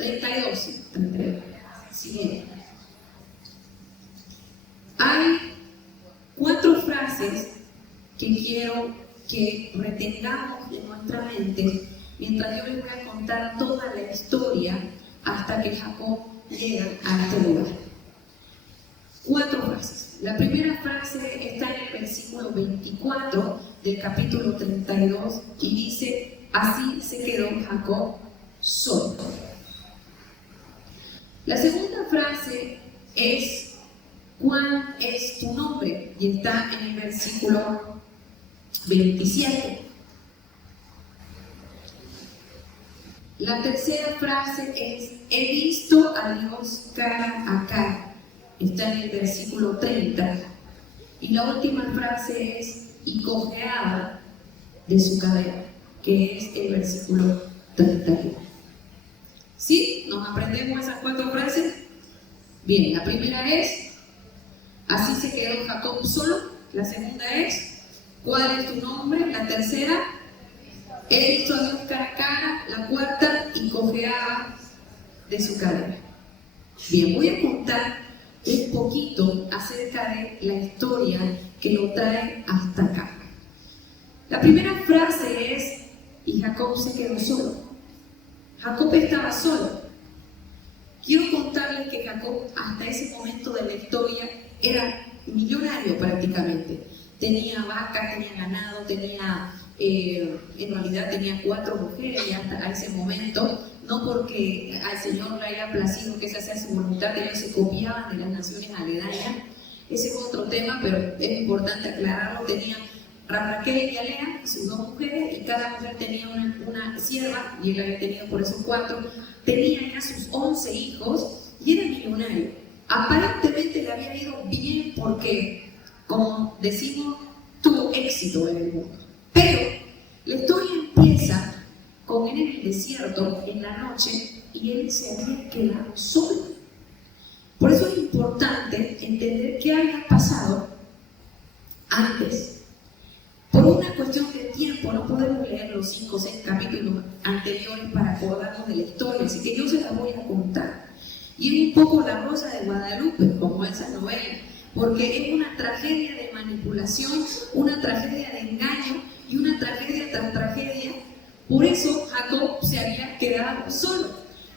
32, sí, 32. Siguiente. Hay 4 frases que quiero que retengamos en nuestra mente mientras yo les voy a contar toda la historia hasta que Jacob llega a este lugar. 4 frases. La primera frase está en el versículo 24 del capítulo 32 y dice: así se quedó Jacob solo. La segunda frase es: ¿cuál es tu nombre? Y está en el versículo 27. La tercera frase es: he visto a Dios cara a cara. Está en el versículo 30. Y la última frase es: y cojeaba de su cadera, que es el versículo 31. ¿Sí? ¿Nos aprendemos esas 4 frases? Bien, la primera es: así se quedó Jacob solo. La segunda es: ¿cuál es tu nombre? La tercera: he visto a Dios cara a cara. La cuarta: y cojeaba de su cadera. Bien, voy a contar un poquito acerca de la historia que lo trae hasta acá. La primera frase es: y Jacob se quedó solo. Jacob estaba solo. Quiero contarles que Jacob hasta ese momento de la historia era millonario prácticamente. Tenía vacas, tenía ganado, en realidad tenía 4 mujeres y hasta a ese momento, no porque al Señor le haya placido que esa sea su voluntad, ellos se copiaban de las naciones aledañas. Ese es otro tema, pero es importante aclararlo. Tenía Raquel y Lea, sus 2 mujeres, y cada mujer tenía una sierva, y él había tenido por esos 4. Tenía ya sus 11 hijos y era millonario. Aparentemente le había ido bien porque, como decimos, tuvo éxito en el mundo. Pero la historia empieza con él en el desierto en la noche y él se había quedado solo. Por eso es importante entender qué había pasado antes. Por una cuestión de tiempo no podemos leer los 5 o 6 capítulos anteriores para acordarnos de la historia, así que yo se la voy a contar. Y es un poco La Rosa de Guadalupe, como esa novela, porque es una tragedia de manipulación, una tragedia de engaño y una tragedia tras tragedia. Por eso Jacob se había quedado solo.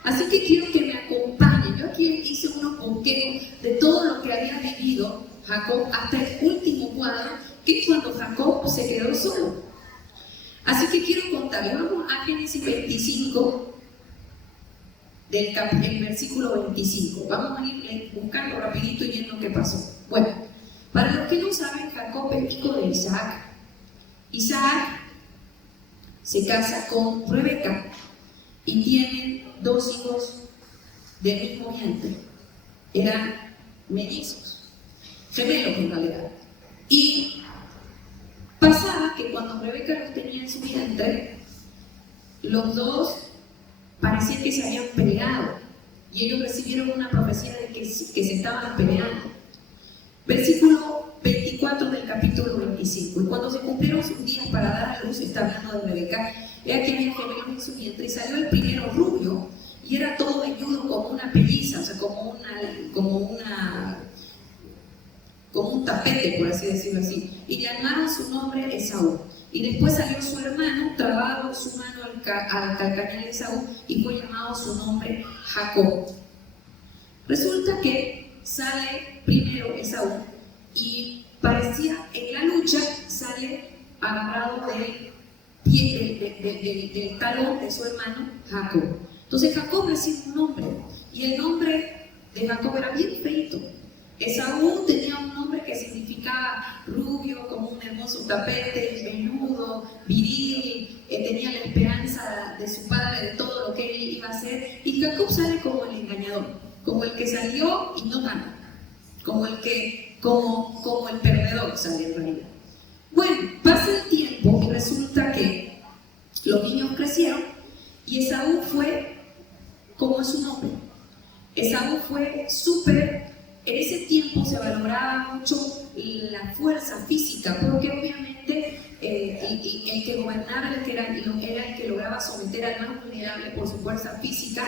Así que quiero que me acompañen. Yo aquí hice unos bosquejos de todo lo que había vivido Jacob hasta el último cuadro, que es cuando Jacob se quedó solo. Así que quiero contarles. Vamos a Génesis 25, el versículo 25. Vamos a ir buscando rapidito y viendo qué pasó. Bueno, para los que no saben, Jacob es hijo de Isaac. Isaac se casa con Rebeca y tienen 2 hijos del mismo vientre. Eran mellizos, gemelos en realidad. Y pasaba que cuando Rebeca los tenía en su vientre, los 2 parecía que se habían peleado y ellos recibieron una profecía de que se estaban peleando. Versículo 24 del capítulo 25. Y cuando se cumplieron sus días para dar a luz, está hablando de Rebeca, ella tenía gemelos en su vientre y salió el primero rubio y era todo velludo como una pelliza, o sea, como un tapete, por así decirlo así. Y llamaron su nombre Esaú. Y después salió su hermano, trabado su mano al calcañar de Esaú y fue llamado su nombre Jacob. Resulta que sale primero Esaú y parecía en la lucha sale agarrado del talón de su hermano Jacob. Entonces Jacob recibe un nombre y el nombre de Jacob era bien feito. Esaú tenía un nombre que significaba rubio, como un hermoso tapete, velludo, viril, tenía la esperanza de su padre de todo lo que él iba a hacer. Y Jacob sale como el engañador, como el que salió y no ganó, como el perdedor sale en realidad. Bueno, pasa el tiempo y resulta que los niños crecieron y Esaú fue como es su nombre. Esaú fue súper. En ese tiempo se valoraba mucho la fuerza física, porque obviamente el que gobernaba era el que lograba someter al más vulnerable por su fuerza física,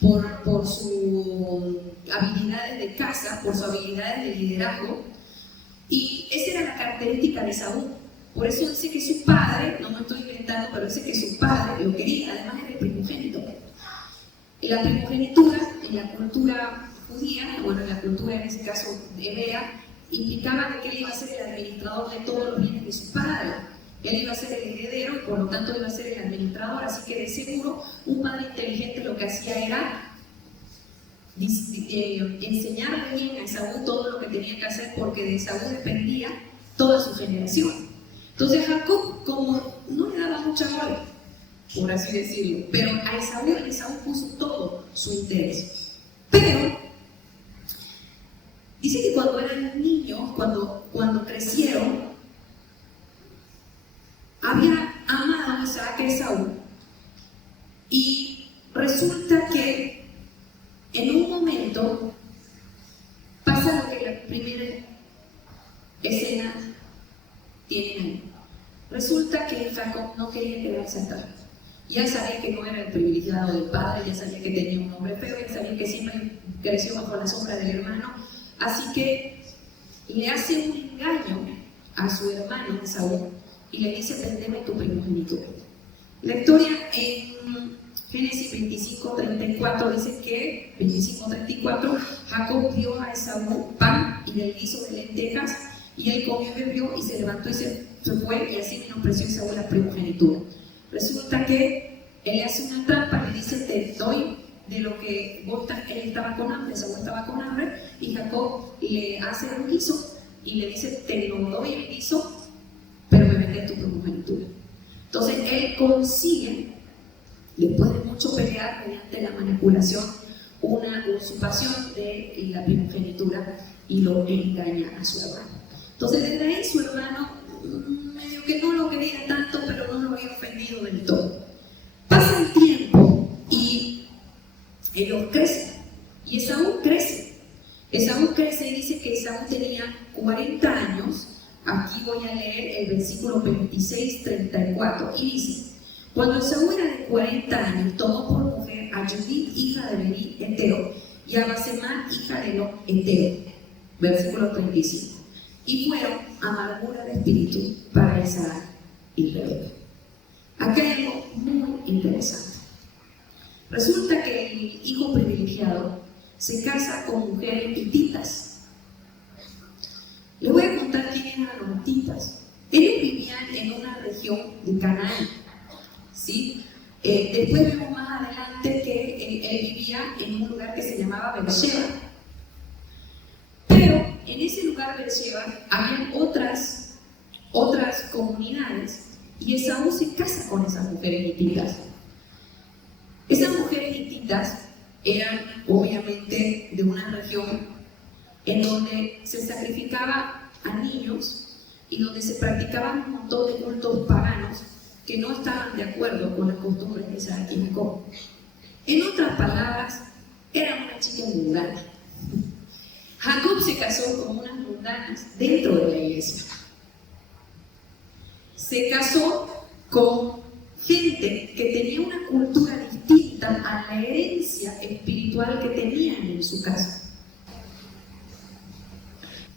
por sus habilidades de caza, por sus habilidades de liderazgo, y esa era la característica de Saúl. Por eso dice que su padre, no me estoy inventando, pero dice que su padre lo quería, además era el primogénito. En la primogenitura, en la cultura judía, bueno, en la cultura en ese caso hebrea, implicaba de que él iba a ser el administrador de todos los bienes de su padre. Él iba a ser el heredero y por lo tanto iba a ser el administrador, así que de seguro un padre inteligente lo que hacía era enseñarle bien a Esaú todo lo que tenía que hacer, porque de Esaú dependía toda su generación. Entonces Jacob, como no le daba mucha bola, por así decirlo, pero a Esaú puso todo su interés. Pero dice que cuando eran niños, cuando crecieron, había amado a Isaac a Esaú, y resulta que en un momento pasa lo que la primera escena tiene ahí. Resulta que Jacob no quería quedarse atrás. Ya sabía que no era el privilegiado del padre, ya sabía que tenía un nombre feo, ya sabía que siempre creció bajo la sombra del hermano, así que le hace un engaño a su hermano Esaú y le dice: vendeme tu primogenitura. La historia en Génesis 25:34 dice que 25:34 Jacob dio a Esaú pan y del guiso de lentejas, y él comió y bebió y se levantó y se fue, y así menospreció Esaú la primogenitura. Resulta que él le hace una trampa, le dice: te doy de lo que vos estás. Él estaba con hambre, Esaú estaba con hambre, y Jacob le hace un guiso y le dice: te lo doy el guiso, pero me vendes tu primogenitura. Entonces él consigue, después de mucho pelear mediante la manipulación, una usurpación de la primogenitura, y lo engaña a su hermano. Entonces desde ahí su hermano medio que no lo quería tanto, pero no lo había ofendido del todo. Pasa el tiempo y ellos crecen, y Esaú crece. Esaú crece y dice que Esaú tenía 40 años. Aquí voy a leer el versículo 26-34, y dice: cuando Esaú era de 40 años, tomó por mujer a Judith, hija de Berí, heteo, y a Basemat, hija de Enoc, heteo. Versículo 35. Y fueron amargura de espíritu para Isaac y Rebeca. Acá hay algo muy interesante. Resulta que el hijo privilegiado se casa con mujeres hititas. Les voy a contar quiénes eran los hititas. Ellos vivían en una región de Canaán, ¿sí? Después vemos más adelante que él vivía en un lugar que se llamaba Beersheba. Pero en ese lugar Beersheba había otras comunidades, y Esaú se casa con esas mujeres hititas. Esas mujeres hititas eran obviamente de una región en donde se sacrificaba a niños y donde se practicaban un montón de cultos paganos que no estaban de acuerdo con las costumbres de Isaac y Jacob. En otras palabras, eran unas chicas mundanas. Jacob se casó con unas mundanas dentro de la iglesia. Se casó con gente que tenía una cultura distinta a la herencia espiritual que tenían en su casa.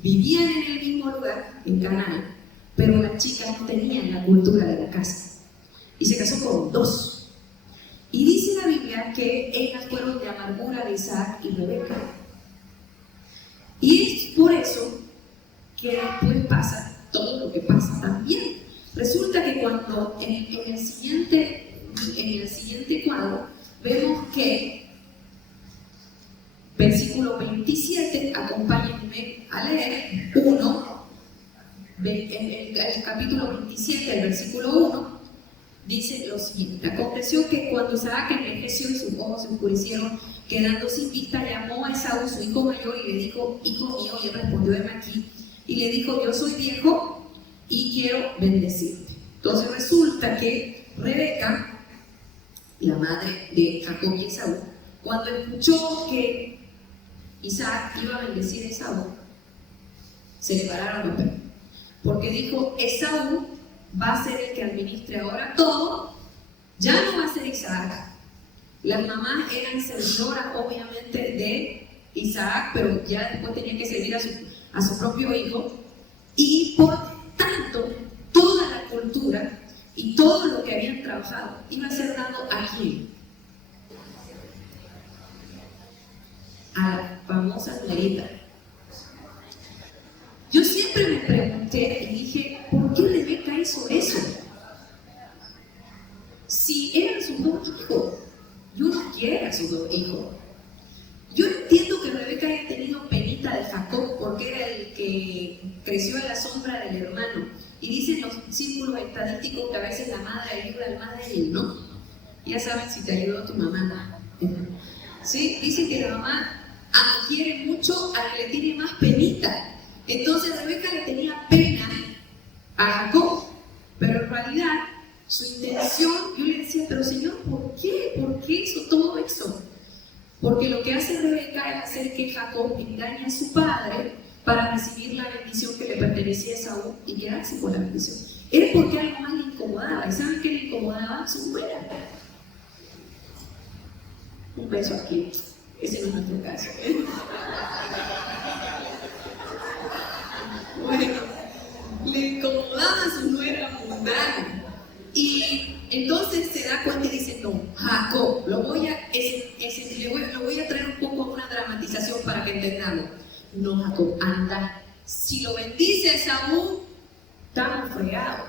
Vivían en el mismo lugar, en Canaán, pero las chicas no tenían la cultura de la casa. Y se casó con dos. Y dice la Biblia que ellas fueron de amargura de Isaac y Rebeca. Y es por eso que después pasa todo lo que pasa también. Resulta que cuando en el siguiente cuadro vemos que versículo 27, acompáñenme a leer el capítulo 27, el versículo 1, dice lo siguiente: aconteció que cuando Isaac envejeció y sus ojos se oscurecieron, quedando sin vista, llamó a Esaú, su hijo mayor, y le dijo: hijo mío. Y él respondió: heme aquí. Y le dijo: yo soy viejo y quiero bendecirte. Entonces resulta que Rebeca, la madre de Jacob y Esaú, cuando escuchó que Isaac iba a bendecir a Esaú, se le pararon los pelos, porque dijo: Esaú va a ser el que administre ahora todo, ya no va a ser Isaac, Las mamás eran servidoras, obviamente, de Isaac, pero ya después tenían que servir a su propio hijo. Y por tanto, toda la cultura y todo lo que habían trabajado iba a ser dado a quién? A la famosa nuerita. Yo siempre me pregunté y dije, ¿por qué Rebeca hizo eso? Si eran sus dos hijos, yo no quiero a sus dos hijos. Yo entiendo que Rebeca haya tenido penita de Jacob porque era el que creció a la sombra del hermano. Y dicen los círculos estadísticos que a veces la madre ayuda al más débil, ¿no? Ya saben si te ayudó tu mamá. ¿Sí? Dicen que la mamá quiere mucho a que le tiene más penita. Entonces Rebeca le tenía pena a Jacob, pero en realidad su intención, yo le decía, pero Señor, ¿por qué? ¿Por qué hizo todo eso? Porque lo que hace Rebeca es hacer que Jacob engañe a su padre para recibir la bendición que le pertenecía a Esaú y quedarse con la bendición. Era porque algo más le incomodaba. ¿Y saben qué le incomodaba? Su nuera. Un beso aquí. Ese no es nuestro caso. Bueno, le incomodaba a su nuera mundana. Y entonces se da cuenta y dice, no, Jacob, lo voy a traer un poco a una dramatización para que entendamos. No, Jacob, anda. Si lo bendice Esaú, estamos fregados.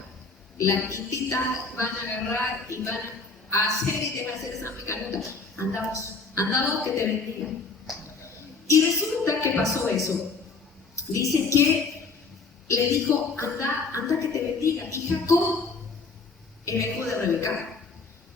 Las hititas van a agarrar y van a hacer y deshacer esa picanuta. Andamos que te bendiga. Y resulta que pasó eso. Dice que le dijo, anda que te bendiga. Y Jacob era hijo de Rebeca,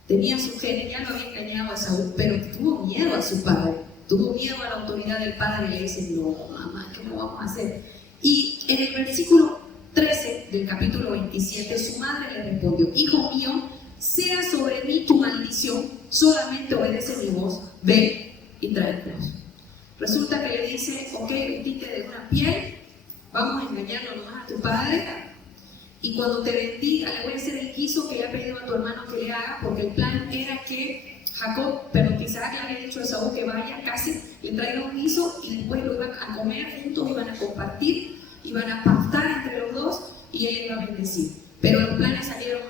tenía su genes, ya lo había engañado a Saúl, pero tuvo miedo a su padre, tuvo miedo a la autoridad del padre y le dice, no, mamá, ¿qué vamos a hacer? Y en el versículo 13 del capítulo 27, su madre le respondió, hijo mío, sea sobre mí tu maldición, solamente obedece mi voz, ve y tráenos. Resulta que le dice, ok, vestite de una piel, vamos a engañarlo nomás a tu padre, y cuando te bendiga, le voy a hacer el guiso que le ha pedido a tu hermano que le haga, porque el plan era que Isaac le había dicho a Esaú que vaya, casi le traiga un guiso y después lo iban a comer juntos, iban a compartir, iban a pactar entre los dos y él iba a bendecir. Pero los planes salieron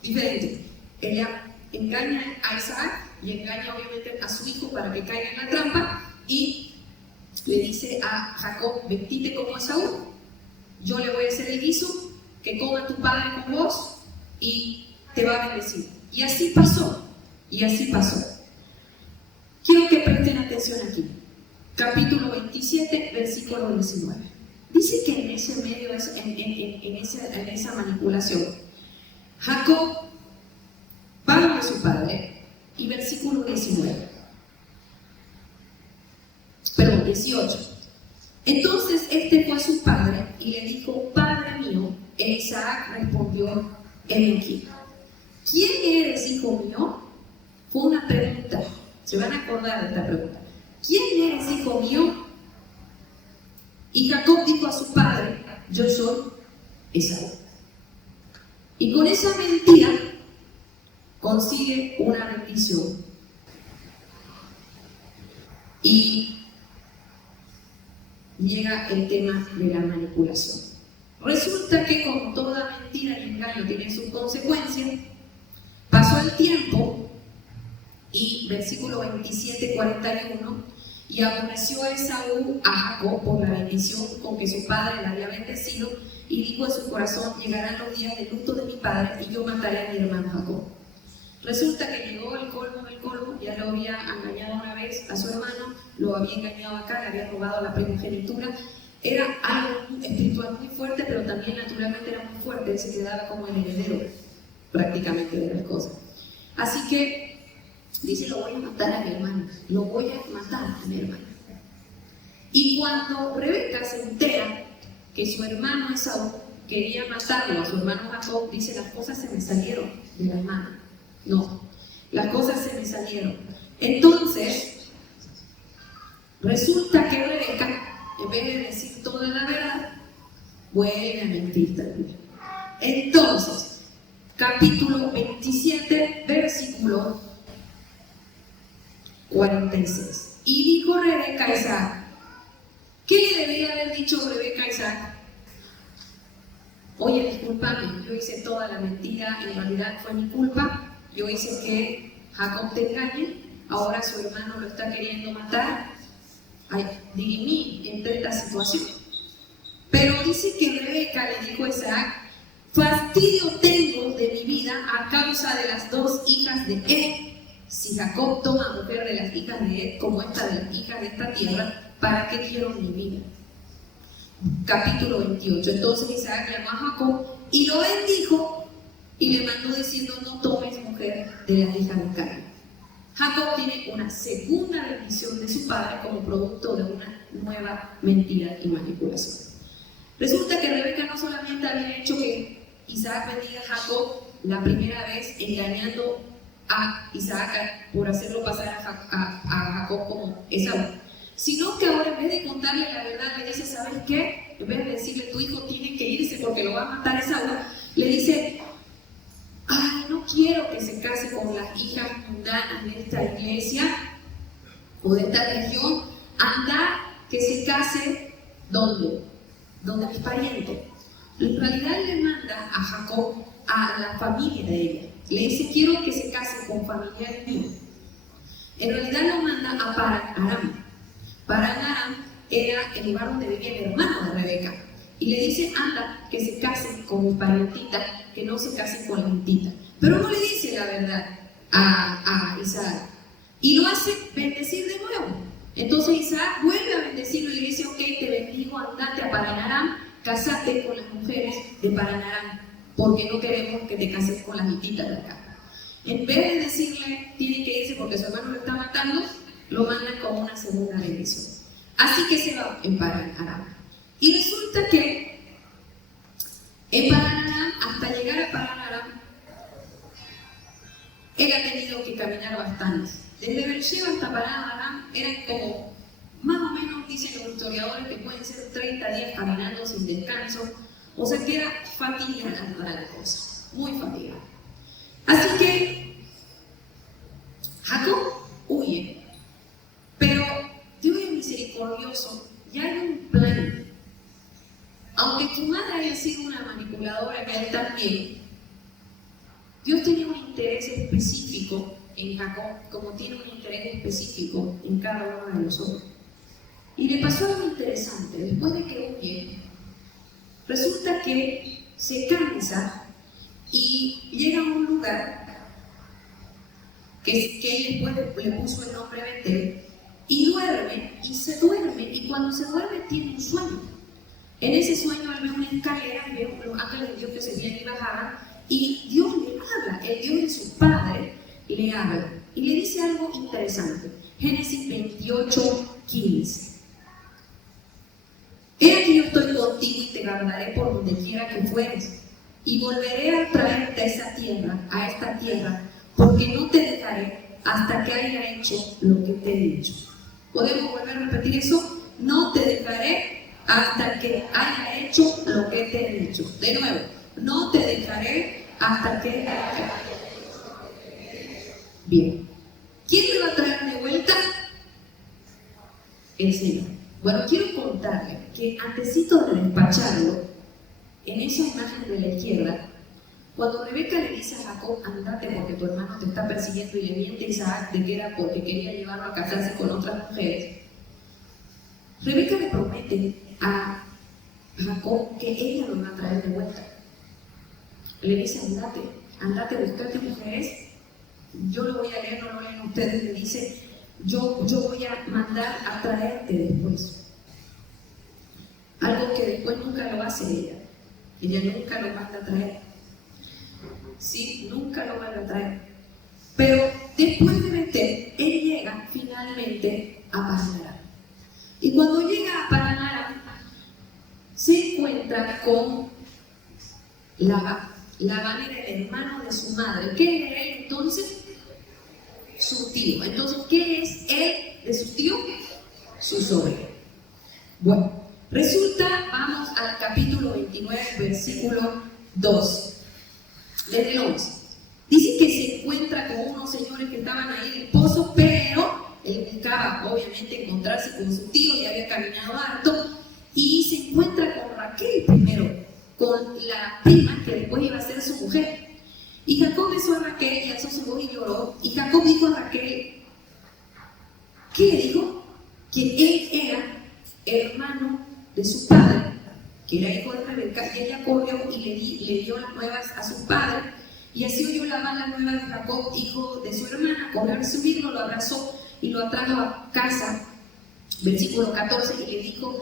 diferentes. Ella engaña a Isaac y engaña obviamente a su hijo para que caiga en la trampa y le dice a Jacob, vestite como Esaú, yo le voy a hacer el guiso, que coma tu padre con vos y te va a bendecir. Y así pasó, y así pasó. Quiero que presten atención aquí. Capítulo 27, versículo 19. Dice que en ese medio, en esa manipulación, Jacob va a su padre, y versículo 19. Perdón, 18. Entonces este fue a su padre y le dijo, Padre mío. Isaac respondió, heme aquí. ¿Quién eres, hijo mío? Fue una pregunta. Se van a acordar de esta pregunta. ¿Quién eres, hijo mío? Y Jacob dijo a su padre, yo soy Esaú. Y con esa mentira consigue una bendición. Y llega el tema de la manipulación. Resulta que como toda mentira y engaño tiene sus consecuencias, pasó el tiempo y versículo 27, 41, y aborreció a Esaú a Jacob por la bendición con que su padre le había bendecido y dijo en su corazón, llegarán los días de luto de mi padre y yo mataré a mi hermano Jacob. Resulta que llegó el colmo del colmo, ya lo había engañado una vez a su hermano, lo había engañado acá, le había robado la primogenitura. Era algo espiritual muy fuerte, pero también naturalmente era muy fuerte, él se quedaba como el heredero prácticamente de las cosas. Así que dice, lo voy a matar a mi hermano, lo voy a matar a mi hermano. Y cuando Rebeca se entera que su hermano Esaú quería matarlo a su hermano Jacob, dice, las cosas se me salieron de las manos. No, las cosas se me salieron. Entonces, resulta que Rebeca, en vez de decir toda la verdad, vuelve a mentir también. Entonces, capítulo 27, versículo 46. Y dijo Rebeca a Isaac. ¿Qué le debía haber dicho Rebeca a Isaac? Oye, discúlpame, yo hice toda la mentira, en realidad fue mi culpa, yo hice que Jacob te engañe, ahora su hermano lo está queriendo matar. Ay, dirimí entre esta situación. Pero dice que Rebeca le dijo a Isaac: fastidio tengo de mi vida a causa de las dos hijas de Ed. Si Jacob toma mujer de las hijas de Ed como esta de las hijas de esta tierra, ¿para qué quiero mi vida? Capítulo 28. Entonces Isaac llamó a Jacob y lo bendijo y le mandó diciendo: no tomes mujer de las hijas de Canaán. Jacob tiene una segunda bendición de su padre como producto de una nueva mentira y manipulación. Resulta que Rebeca no solamente había hecho que Isaac bendiga a Jacob la primera vez, engañando a Isaac por hacerlo pasar a Jacob como Esaú, sino que ahora en vez de contarle la verdad le dice: ¿sabes qué? En vez de decirle: tu hijo tiene que irse porque lo va a matar Esaú, le dice: ay, no quiero que se case con las hijas mundanas de esta iglesia o de esta región. Anda, que se case ¿dónde? Donde mis parientes. En realidad le manda a Jacob a la familia de ella. Le dice: quiero que se case con familiares míos. En realidad lo manda a Paran-Aram. Paran-Aram era el lugar donde vivía el hermano de Rebeca. Y le dice: anda, que se case con mi parientita, que no se case con la nietita. Pero no le dice la verdad a Isaac. Y lo hace bendecir de nuevo. Entonces Isaac vuelve a bendecirlo y le dice: ok, te bendigo, andate a Paran-Aram, casate con las mujeres de Paran-Aram, porque no queremos que te cases con las nietitas de acá. En vez de decirle tiene que irse porque su hermano lo está matando, lo mandan como una segunda bendición. Así que se va en Paran-Aram. Y resulta que en Paran-Aram, hasta llegar a Paran-Aram, él ha tenido que caminar bastante. Desde Beersheba hasta Paran-Aram eran como, más o menos dicen los historiadores, que pueden ser 30 días caminando sin descanso. O sea que era fatigada la cosa, muy fatigada. Así que Jacob huye, pero Dios es misericordioso y hay un plan. Aunque tu madre haya sido una manipuladora, que él también, Dios tenía un interés específico en Jacob, como tiene un interés específico en cada uno de nosotros. Y le pasó algo interesante. Después de que huye, resulta que se cansa y llega a un lugar que él después le puso el nombre Betel, y duerme, y se duerme, y cuando se duerme tiene un sueño. En ese sueño él ve una escalera y ve los ángeles de Dios que se vienen y bajaban, y Dios le habla, el Dios de su padre le habla, y le dice algo interesante. Génesis 28:15. He aquí yo estoy contigo y te guardaré por donde quiera que fueres, y volveré a traerte a esta tierra, porque no te dejaré hasta que haya hecho lo que te he dicho. ¿Podemos volver a repetir eso? No te dejaré hasta que haya hecho lo que te he dicho. De nuevo, no te dejaré hasta que haya hecho. Bien. ¿Quién te va a traer de vuelta? El Señor. Bueno, quiero contarle que antesito de despacharlo, en esa imagen de la izquierda, cuando Rebeca le dice a Jacob: andate porque tu hermano te está persiguiendo, y le miente a Isaac de que era porque quería llevarlo a casarse con otras mujeres, Rebeca le promete a Jacob que ella lo va a traer de vuelta. Le dice: andate, buscate mujeres. Yo lo voy a leer, no lo leen ustedes. Le dice: yo voy a mandar a traerte después. Algo que después nunca lo hace ella. Ella nunca lo manda a traer. Sí, nunca lo manda a traer. Pero después de Betel, él llega finalmente a Paran-Aram. Y cuando llega a Paran-Aram, se encuentra con Labán. Labán era el hermano de su madre. ¿Qué era él entonces? Su tío. Entonces, ¿qué es él de su tío? Su sobrino. Bueno, resulta, vamos al capítulo 29, versículo 2, desde el 11. Dice que se encuentra con unos señores que estaban ahí en el pozo, pero el buscaba obviamente encontrarse con su tío, ya había caminado harto, y se encuentra con Raquel primero, con la prima que después iba a ser su mujer. Y Jacob besó a Raquel y alzó su voz y lloró. Y Jacob dijo a Raquel, ¿qué le dijo? Que él era hermano de su padre, que era hijo de Rebeca, y ella corrió y le dio las nuevas a su padre. Y así oyó Labán las nuevas de Jacob, hijo de su hermana, corrió a recibirlo, lo abrazó y lo atrajo a casa. Versículo 14, y le dijo,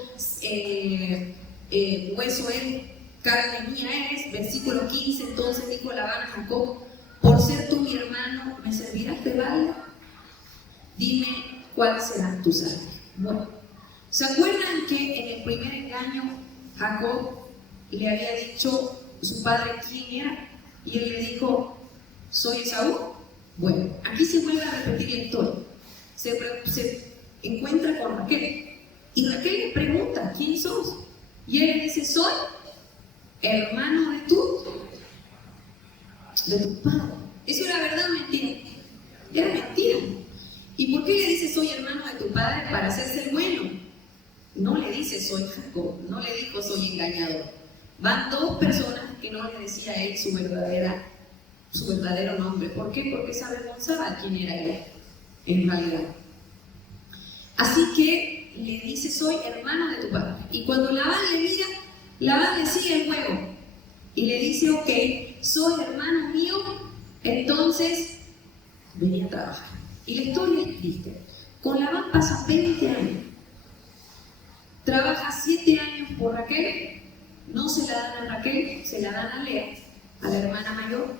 hueso él, carne mía es. Versículo 15, entonces dijo Labán a Jacob, por ser tú mi hermano, ¿me servirás de balde? Dime cuál será tu salario. Bueno, ¿se acuerdan que en el primer engaño Jacob le había dicho su padre quién era? Y él le dijo, ¿soy Esaú? Bueno, aquí se vuelve a repetir la historia. Se encuentra con Raquel. Y Raquel le pregunta, ¿quién sos? Y él le dice, soy hermano de tu padre. ¿Eso era verdad o mentira? Era mentira. ¿Y por qué le dice soy hermano de tu padre? Para hacerse el bueno. No le dice soy Jacob, no le dijo soy engañador. Van dos personas que no le decía a él su verdadero nombre. ¿Por qué? Porque se avergonzaba quién era él, en realidad. Así que le dice soy hermano de tu padre. Y cuando Labán le mira, Labán le sigue el juego y le dice ok, soy hermano mío, entonces venía a trabajar. Y la historia es triste. Con Labán pasa 20 años. Trabaja 7 años por Raquel, no se la dan a Raquel, se la dan a Lea, a la hermana mayor,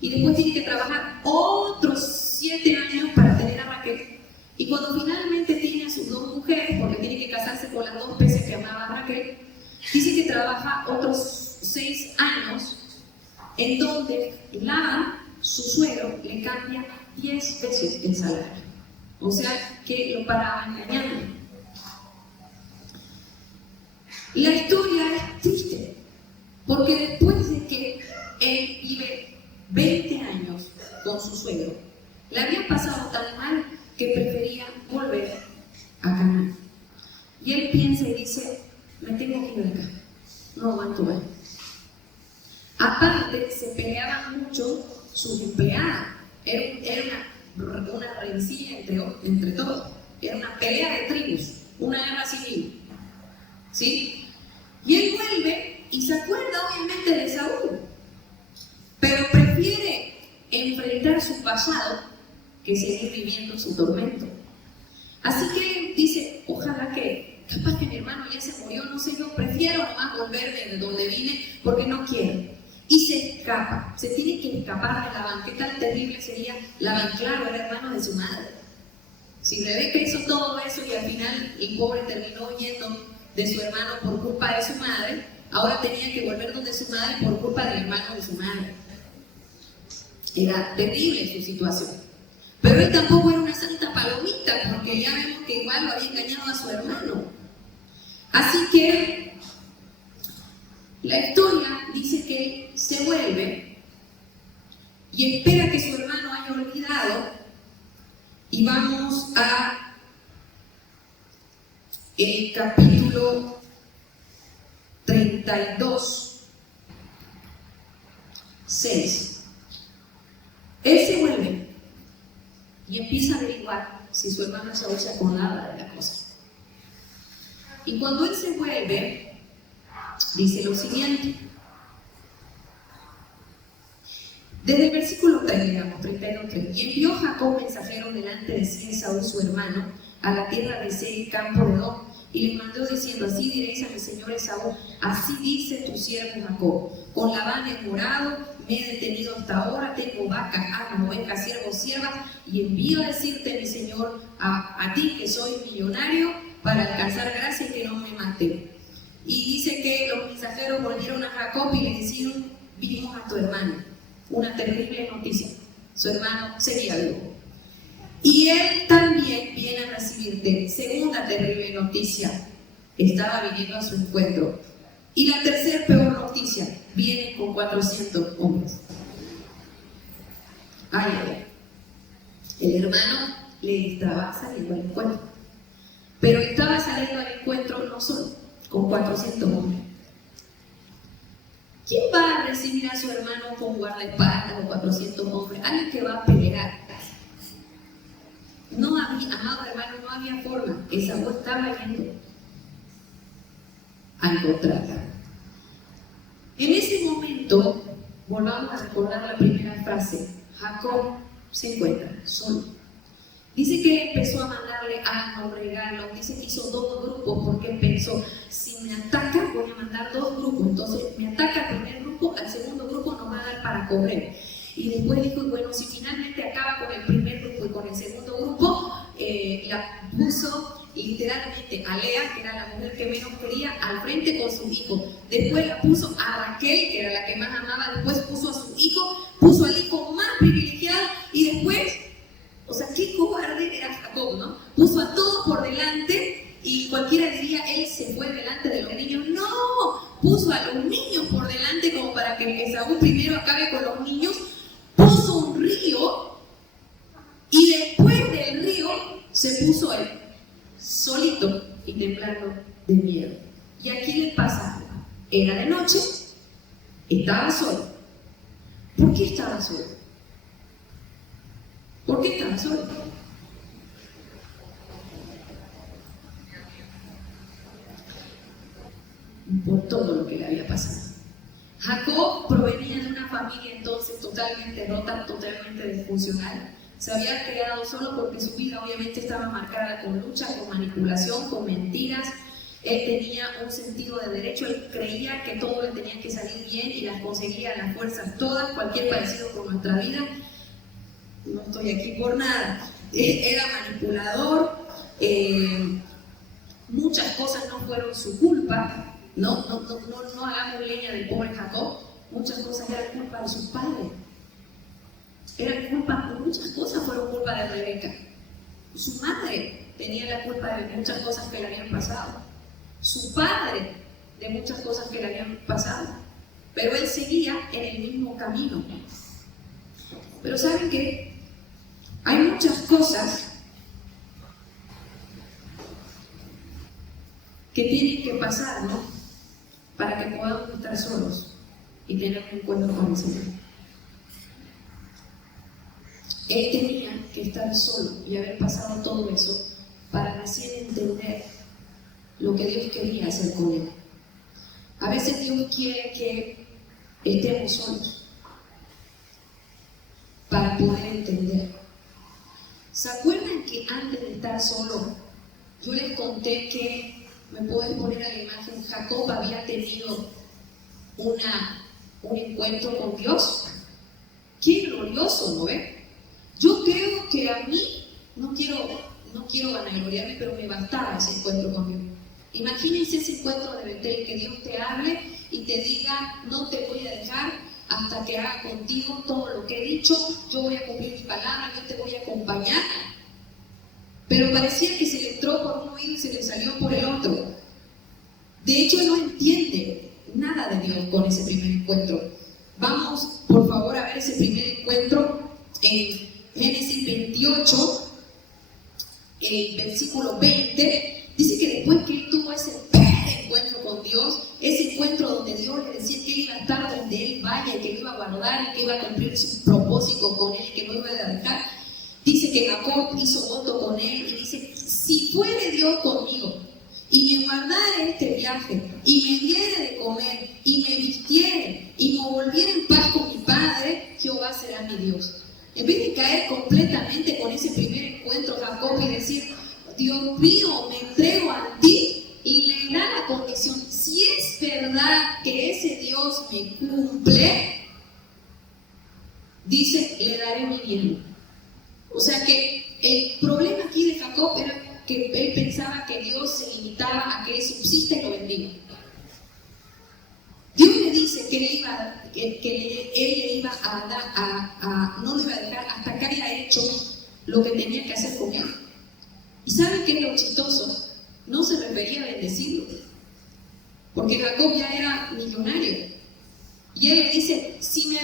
y después tiene que trabajar otros 7 años para tener a Raquel. Y cuando finalmente tiene a sus dos mujeres, porque tiene que casarse con las dos veces que amaba a Raquel, dice que trabaja otros 6 años, en donde Labán, su suegro, le cambia 10 veces el salario. O sea, que lo paraba engañando. La historia es triste, porque después de que él vive 20 años con su suegro, le había pasado tan mal que prefería volver a Canaán. Y él piensa y dice, me tengo que ir de acá, no aguanto más. Aparte, se peleaban mucho sus empleadas, era una rencilla entre todos, era una pelea de tribus, una guerra civil, ¿sí? Y él vuelve y se acuerda obviamente de Saúl, pero prefiere enfrentar su pasado que seguir viviendo su tormento. Así que él dice, ojalá que, capaz que mi hermano ya se murió, no sé, yo prefiero nomás volverme de donde vine porque no quiero. Y se escapa, se tiene que escapar de Labán. ¿Qué tan terrible sería Labán? Claro, era hermano de su madre. Si Rebeca hizo todo eso y al final el pobre terminó huyendo de su hermano por culpa de su madre, ahora tenía que volver donde su madre por culpa del hermano de su madre. Era terrible su situación. Pero él tampoco era una santa palomita, porque ya vemos que igual lo había engañado a su hermano. Así que la historia dice que él se vuelve y espera que su hermano haya olvidado, y vamos a el capítulo 32, 6. Él se vuelve y empieza a averiguar si su hermano Saúl se acordaba de la cosa. Y cuando él se vuelve, dice lo siguiente. Desde el versículo 3, digamos, 32:3. Y envió Jacob mensajero delante de sí Saúl su hermano a la tierra de Seir, campo de Edom, y le mandó diciendo, así diréis a mi señor Esaú, así dice tu siervo Jacob, con Labán he morado, me he detenido hasta ahora, tengo vacas, asnos, ovejas, siervos, siervas, y envío a decirte, mi señor, a ti que soy millonario, para alcanzar gracia y que no me mate. Y dice que los mensajeros volvieron a Jacob y le dijeron, vinimos a tu hermano. Una terrible noticia, su hermano seguía vivo. Y él también viene a recibirte. Segunda terrible noticia, estaba viniendo a su encuentro. Y la tercera peor noticia, viene con 400 hombres. Ay, ay, ay. El hermano le estaba saliendo al encuentro. Pero estaba saliendo al encuentro no solo, con 400 hombres. ¿Quién va a recibir a su hermano con guardaespaldas o 400 hombres? Alguien que va a pelear. No había, amado hermano, no había forma. Esaú estaba yendo a encontrarla. En ese momento, volvamos a recordar la primera frase. Jacob se encuentra solo. Dice que él empezó a mandarle asnos, regalos. Dice que hizo 2 grupos porque pensó, si me ataca voy a mandar 2 grupos. Entonces me ataca al primer grupo, al segundo grupo nos va a dar para correr. Y después dijo, bueno, si finalmente acaba con el primer grupo y con el segundo grupo, la puso literalmente a Lea, que era la mujer que menos quería, al frente con su hijo. Después la puso a Raquel, que era la que más amaba. Después puso a su hijo, puso al hijo más privilegiado. Y después, o sea, qué cobarde era Jacob, ¿no? Puso a todos por delante y cualquiera diría, él se fue delante de los niños. No, puso a los niños por delante como para que Esaú primero acabe con los niños. Puso un río y después del río se puso él solito y temblando de miedo. Y aquí le pasa algo. Era de noche, estaba solo. ¿Por qué estaba solo? ¿Por qué estaba solo? Por todo lo que le había pasado. Jacob provenía de una familia entonces totalmente rota, totalmente disfuncional. Se había creado solo porque su vida obviamente estaba marcada con lucha, con manipulación, con mentiras. Él tenía un sentido de derecho, él creía que todo le tenía que salir bien y las conseguía a las fuerzas todas, cualquier parecido con nuestra vida. No estoy aquí por nada. Era manipulador, muchas cosas no fueron su culpa. No hagamos leña del pobre Jacob. Muchas cosas eran culpa de sus padres. Muchas cosas fueron culpa de Rebeca. Su madre tenía la culpa de muchas cosas que le habían pasado. Su padre de muchas cosas que le habían pasado. Pero él seguía en el mismo camino. Pero ¿saben qué? Hay muchas cosas que tienen que pasar, ¿no? Para que podamos estar solos y tener un encuentro con el Señor. Él tenía que estar solo y haber pasado todo eso para recién entender lo que Dios quería hacer con él. A veces Dios quiere que estemos solos para poder entender. ¿Se acuerdan que antes de estar solo, yo les conté que, me pueden poner a la imagen, Jacob había tenido un encuentro con Dios? ¡Qué glorioso!, ¿no ve? Yo creo que a mí, no quiero vanagloriarme, pero me bastaba ese encuentro con Dios. Imagínense ese encuentro de Betel, que Dios te hable y te diga, no te voy a dejar hasta que haga contigo todo lo que he dicho, yo voy a cumplir mi palabra, yo te voy a acompañar. Pero parecía que se le entró por un oído y se le salió por el otro. De hecho, no entiende nada de Dios con ese primer encuentro. Vamos, por favor, a ver ese primer encuentro en Génesis 28, el versículo 20. Dice que después que él tuvo ese encuentro con Dios, ese encuentro donde Dios le decía que él iba a estar donde él vaya y que lo iba a guardar y que iba a cumplir su propósito con él y que no iba a dejar, dice que Jacob hizo voto con él y dice, si fuere Dios conmigo y me guardara este viaje y me diere de comer y me vistiere y me volviera en paz con mi padre, Jehová será mi Dios. En vez de caer completamente con ese primer encuentro Jacob y decir, Dios mío, me entrego a ti, y le da la condición, si es verdad que ese Dios me cumple, dice, le daré mi bien. O sea que el problema aquí de Jacob era que él pensaba que Dios se limitaba a que él subsista y lo bendiga. Dios le dice que él le iba a dar, no lo iba a dejar hasta que haya hecho lo que tenía que hacer con él. ¿Y saben qué es lo chistoso? No se refería a bendecirlo, porque Jacob ya era millonario. Y él le dice, si me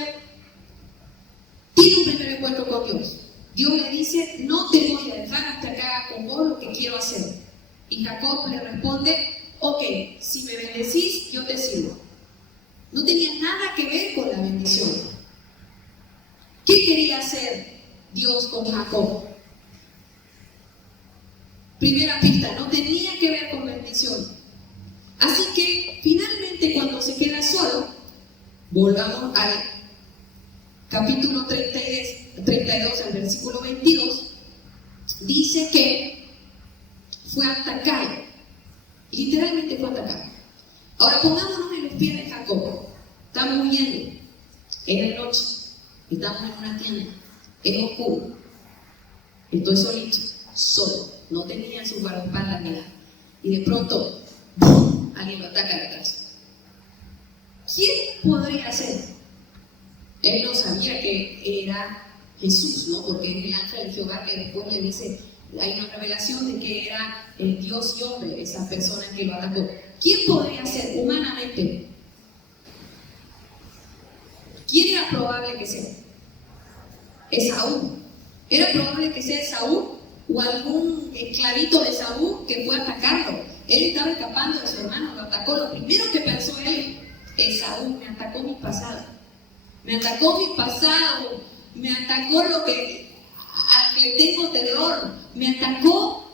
tiene un primer encuentro con Dios, Dios le dice, no te voy a dejar hasta que haga con vos lo que quiero hacer. Y Jacob le responde, ok, si me bendecís, yo te sirvo. No tenía nada que ver con la bendición. ¿Qué quería hacer Dios con Jacob? Primera pista, no tenía que ver con bendición. Así que finalmente cuando se queda solo, volvamos al capítulo 32, al versículo 22, dice que fue atacado. Literalmente fue atacado. Ahora pongámonos en los pies de Jacob. Estamos huyendo. Es de noche. Estamos en una tienda. Es oscuro. Estoy solito. Solo. No tenía su guardaespaldas ni nada. Y de pronto, ¡bum!, alguien lo ataca a la casa. ¿Quién podría ser? Él no sabía que era Jesús, ¿no? Porque es el ángel de Jehová que después le dice, hay una revelación de que era el Dios y hombre, esa persona que lo atacó. ¿Quién podría ser humanamente? ¿Quién era probable que sea? Esaú. ¿Era probable que sea Esaú o algún esclavito de Esaú que fue a atacarlo? Él estaba escapando de su hermano, lo atacó. Lo primero que pensó él, Esaú, me atacó mi pasado. Me atacó mi pasado, me atacó lo que al que le tengo terror, me atacó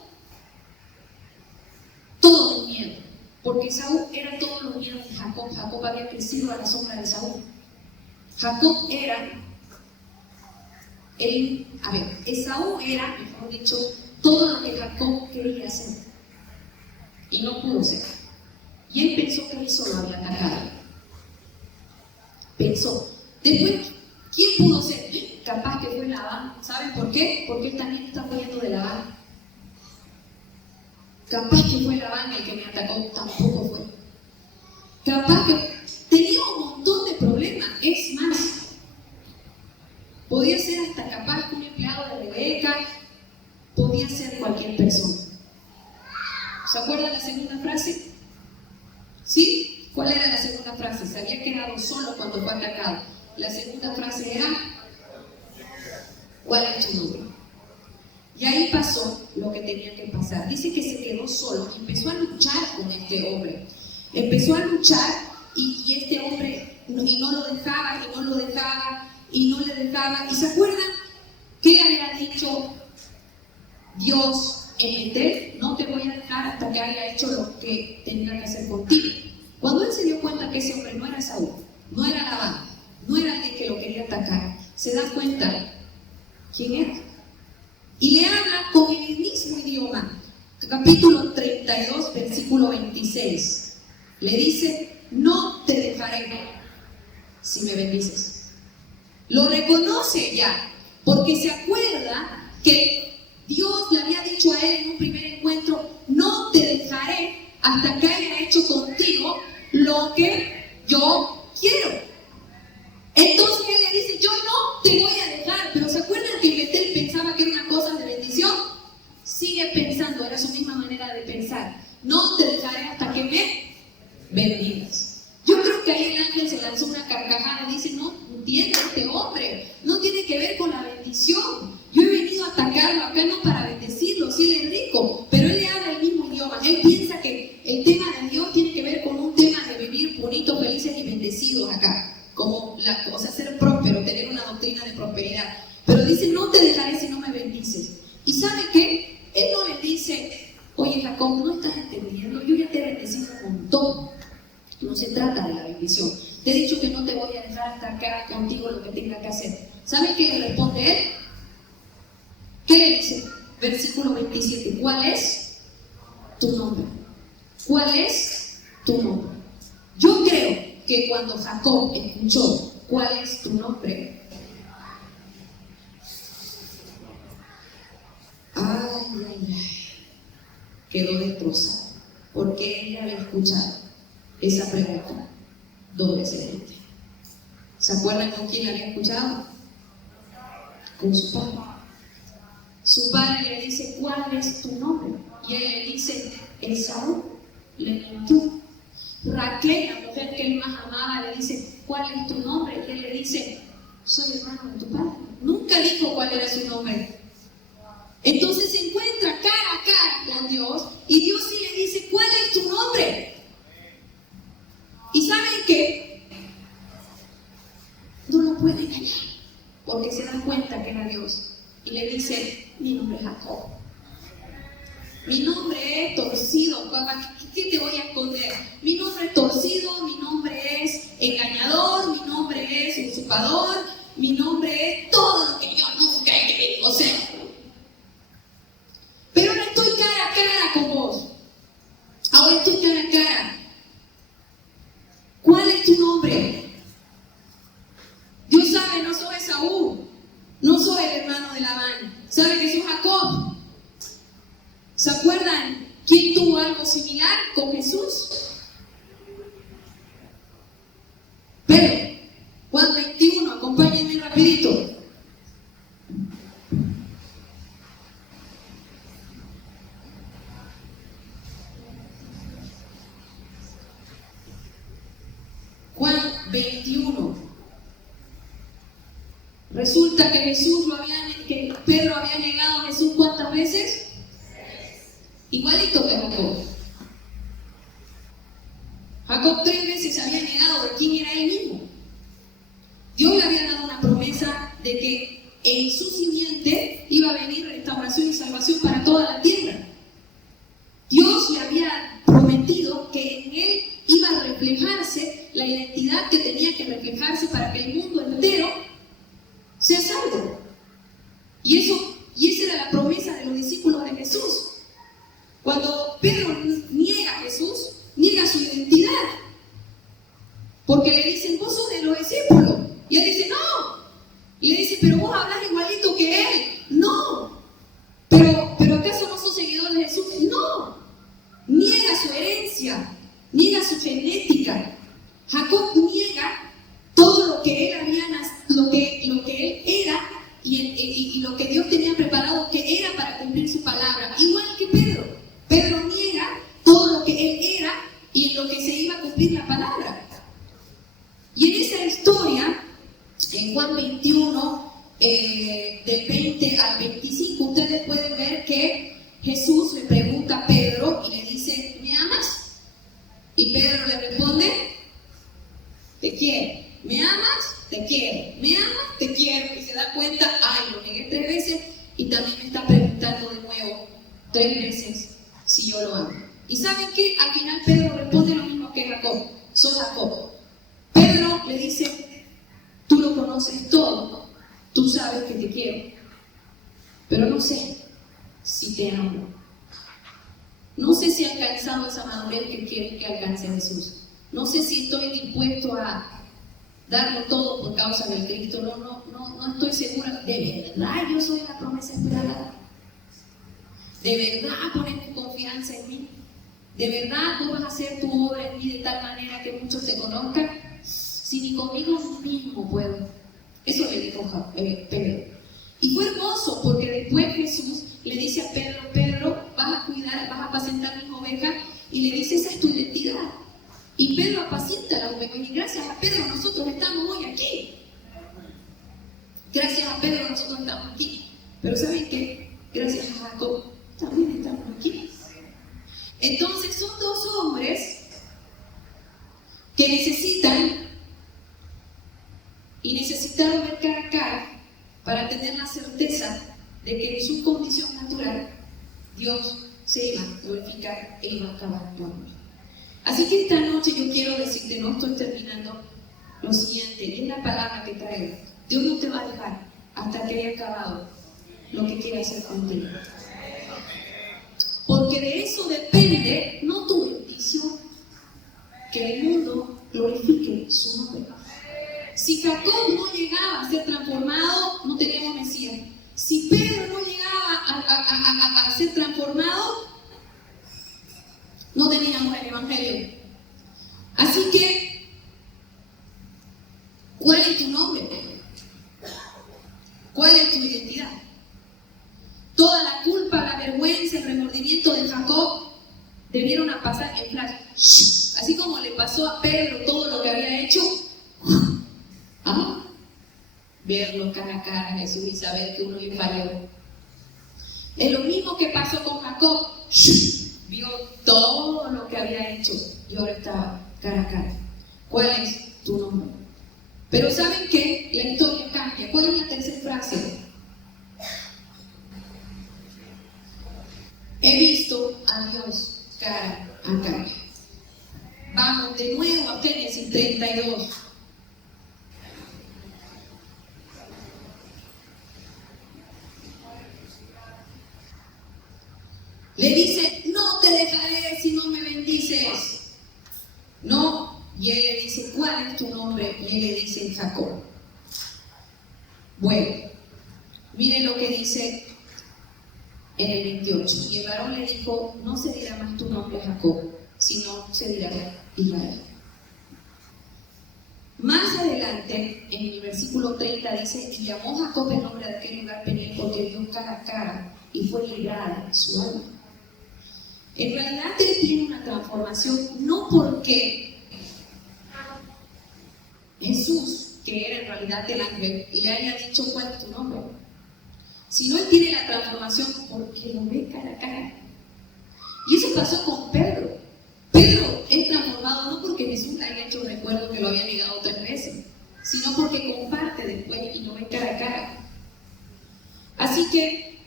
todo el miedo. Porque Esaú era todos los miedos de Jacob. Jacob había crecido a la sombra de Esaú. Jacob era, Esaú era, mejor dicho, todo lo que Jacob quería hacer. Y no pudo ser. Y él pensó que él solo había atacado. Pensó. Después, ¿quién pudo ser? Capaz que fue Labán. ¿Saben por qué? Porque él también está huyendo de Labán. Capaz que fue Labán el que me atacó, tampoco fue. Capaz que tenía un montón de problemas. Es más, podía ser hasta capaz que un empleado de Rebeca, podía ser cualquier persona. ¿Se acuerdan la segunda frase? ¿Sí? ¿Cuál era la segunda frase? Se había quedado solo cuando fue atacado. La segunda frase era, ¿cuál es tu nombre? Y ahí pasó lo que tenía que pasar. Dice que se quedó solo y empezó a luchar con este hombre. Empezó a luchar y este hombre y no lo dejaba, y no lo dejaba, y no le dejaba. ¿Y se acuerdan qué había dicho Dios en Betel? No te voy a dejar hasta que haya hecho lo que tenía que hacer contigo. Cuando él se dio cuenta que ese hombre no era Saúl, no era Labán, no era alguien que lo quería atacar, se da cuenta quién era. Y le habla con el mismo idioma. Capítulo 32, versículo 26. Le dice, no te dejaré si me bendices. Lo reconoce ya, porque se acuerda que Dios le había dicho a él en un primer encuentro, no te dejaré hasta que haya hecho contigo lo que yo quiero. Entonces él le dice, yo no te voy a dejar. Pero ¿se acuerdan que Betel pensaba que era una cosa de bendición? Sigue pensando, era su misma manera de pensar. No te dejaré hasta que me bendigas. Yo creo que ahí el ángel se lanzó una carcajada y dice, no entiende este hombre, no tiene que ver con la bendición. Yo he venido a atacarlo acá no para bendecirlo, sí él es rico, pero él le habla el mismo idioma. Él piensa que el tema de Dios tiene que ver con un tema de vivir bonitos, felices y bendecidos acá. Como ser próspero, tener una doctrina de prosperidad. Pero dice, no te dejaré si no me bendices. ¿Y sabe qué? Él no le dice, oye Jacob, no estás entendiendo, yo ya te he bendecido un montón. No se trata de la bendición. Te he dicho que no te voy a dejar hasta que haga contigo lo que tenga que hacer. ¿Sabe qué le responde él? ¿Qué le dice? Versículo 27. ¿Cuál es tu nombre? ¿Cuál es tu nombre? Yo creo que cuando Jacob escuchó cuál es tu nombre, quedó destrozado, porque él había escuchado esa pregunta 2 veces. ¿Se acuerdan con quién la había escuchado? Con su padre. Su padre le dice, ¿cuál es tu nombre? Y él le dice, Esaú. Le mintió. Raquel, la mujer que él más amaba, le dice, ¿cuál es tu nombre? Y él le dice, soy hermano de tu padre. Nunca dijo cuál era su nombre. Entonces se encuentra cara a cara con Dios y Dios sí le dice, ¿cuál es tu nombre? ¿Y saben qué? No lo puede engañar, porque se da cuenta que era Dios. Y le dice, mi nombre es Jacob. Mi nombre es torcido. ¿Qué te voy a esconder? Mi nombre es torcido, mi nombre es engañador, mi nombre es usurpador, mi nombre es todo lo que yo nunca he querido ser. Pero ahora estoy cara a cara con vos. Ahora estoy cara a cara. ¿Cuál es tu nombre? Dios sabe, no soy Esaú, no soy el hermano de Labán. Sabe que soy Jacob. ¿Se acuerdan quién tuvo algo similar con Jesús? Pero, Juan 21, acompáñenme rapidito. Juan 21. Resulta que que Pedro había negado a Jesús ¿cuántas veces? Igualito que Jacob. Jacob 3 veces había negado de quién era él mismo. Dios le había dado una promesa de que en su simiente iba a venir restauración y salvación para toda la tierra. Dios le había prometido que en él iba a reflejarse la identidad que tenía que reflejarse para que el mundo entero sea salvo. Y esa era la promesa de los discípulos de Jesús. Cuando Pedro niega a Jesús, niega su identidad. Porque le dicen, vos sos de los discípulos. Y él dice, no. Y le dice, pero vos hablas igualito que él. No. Pero ¿acaso no sos seguidor de Jesús? No. Niega su herencia, niega su genética. Jacob niega todo lo que él había lo que él era y lo que Dios tenía preparado que era para cumplir su palabra. Igual que Pedro. Pedro niega todo lo que él era y en lo que se iba a cumplir la palabra. Y en esa historia, en Juan 21, del 20 al 25, ustedes pueden ver que Jesús le pregunta a Pedro y le dice, ¿me amas? Y Pedro le responde, te quiero. ¿Me amas? Te quiero. ¿Me amas? Te quiero. Y se da cuenta, ay, lo negué 3 veces y también me está preguntando de nuevo 3 veces si yo lo amo. ¿Y saben qué? Al final Pedro responde lo mismo que Jacob. Soy Jacob. Pedro le dice, tú lo conoces todo, tú sabes que te quiero, pero no sé si te amo. No sé si he alcanzado esa madurez que quiero que alcance Jesús. No sé si estoy dispuesto a darlo todo por causa del Cristo. No estoy segura. ¿De verdad yo soy la promesa esperada? ¿De verdad pones tu confianza en mí? ¿De verdad tú vas a hacer tu obra en mí de tal manera que muchos te conozcan? Si ni conmigo mismo puedo. Eso le dijo Pedro. Y fue hermoso porque después Jesús le dice a Pedro, Pedro, vas a cuidar, vas a apacentar mis ovejas, y le dice, esa es tu identidad. Y Pedro apacienta las ovejas, y gracias a Pedro nosotros estamos hoy aquí. Gracias a Pedro nosotros estamos aquí. Pero ¿saben qué? Gracias a Jacob también estamos aquí. Entonces son 2 hombres que necesitaron ver cara a cara para tener la certeza de que en su condición natural Dios se iba a glorificar e iba a acabar con él. Así que esta noche yo quiero decirte, no estoy terminando, lo siguiente, es la palabra que traigo. Dios no te va a dejar hasta que haya acabado lo que quiere hacer contigo. Porque de eso depende, no tu bendición, que el mundo glorifique su nombre. Si Jacob no llegaba a ser transformado, no teníamos Mesías. Si Pedro no llegaba a ser transformado, no teníamos el Evangelio. Así que, ¿cuál es tu nombre? ¿Cuál es tu identidad? Toda la culpa, la vergüenza, el remordimiento de Jacob debieron pasar en flash. Así como le pasó a Pedro todo lo que había hecho. verlo cara a cara a Jesús y saber que uno le falló. Es lo mismo que pasó con Jacob. Vio todo lo que había hecho y ahora estaba cara a cara. ¿Cuál es tu nombre? Pero ¿saben qué? La historia cambia. ¿Cuál es la tercera frase? He visto a Dios cara a cara. Vamos de nuevo a Génesis 32. Le dice, no te dejaré si no me bendices. No, y él le dice, ¿cuál es tu nombre? Y él le dice, Jacob. Bueno, miren lo que dice en el 28. Y el varón le dijo, no se dirá más tu nombre Jacob, sino se dirá Israel. Más adelante, en el versículo 30 dice, y llamó Jacob el nombre de aquel lugar Peniel porque vio cara a cara y fue librada su alma. En realidad él tiene una transformación, no porque Jesús, que era en realidad el ángel, le haya dicho cuál es tu nombre, sino él tiene la transformación porque lo ve cara a cara. Y eso pasó con Pedro. Pedro es transformado no porque Jesús le haya hecho recuerdo que lo había negado 3 veces, sino porque comparte después y lo ve cara a cara. Así que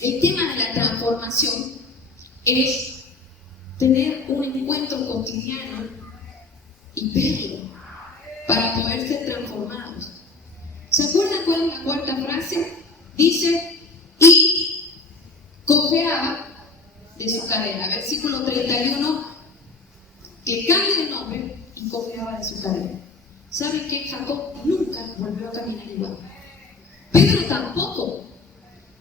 el tema de la transformación es tener un encuentro cotidiano y verlo para poder ser transformados. ¿Se acuerdan cuál es la cuarta frase? Dice, y cojeaba de su cadera. Versículo 31, que cambia de nombre y cojeaba de su cadera. ¿Saben qué? Jacob nunca volvió a caminar igual. Pedro tampoco.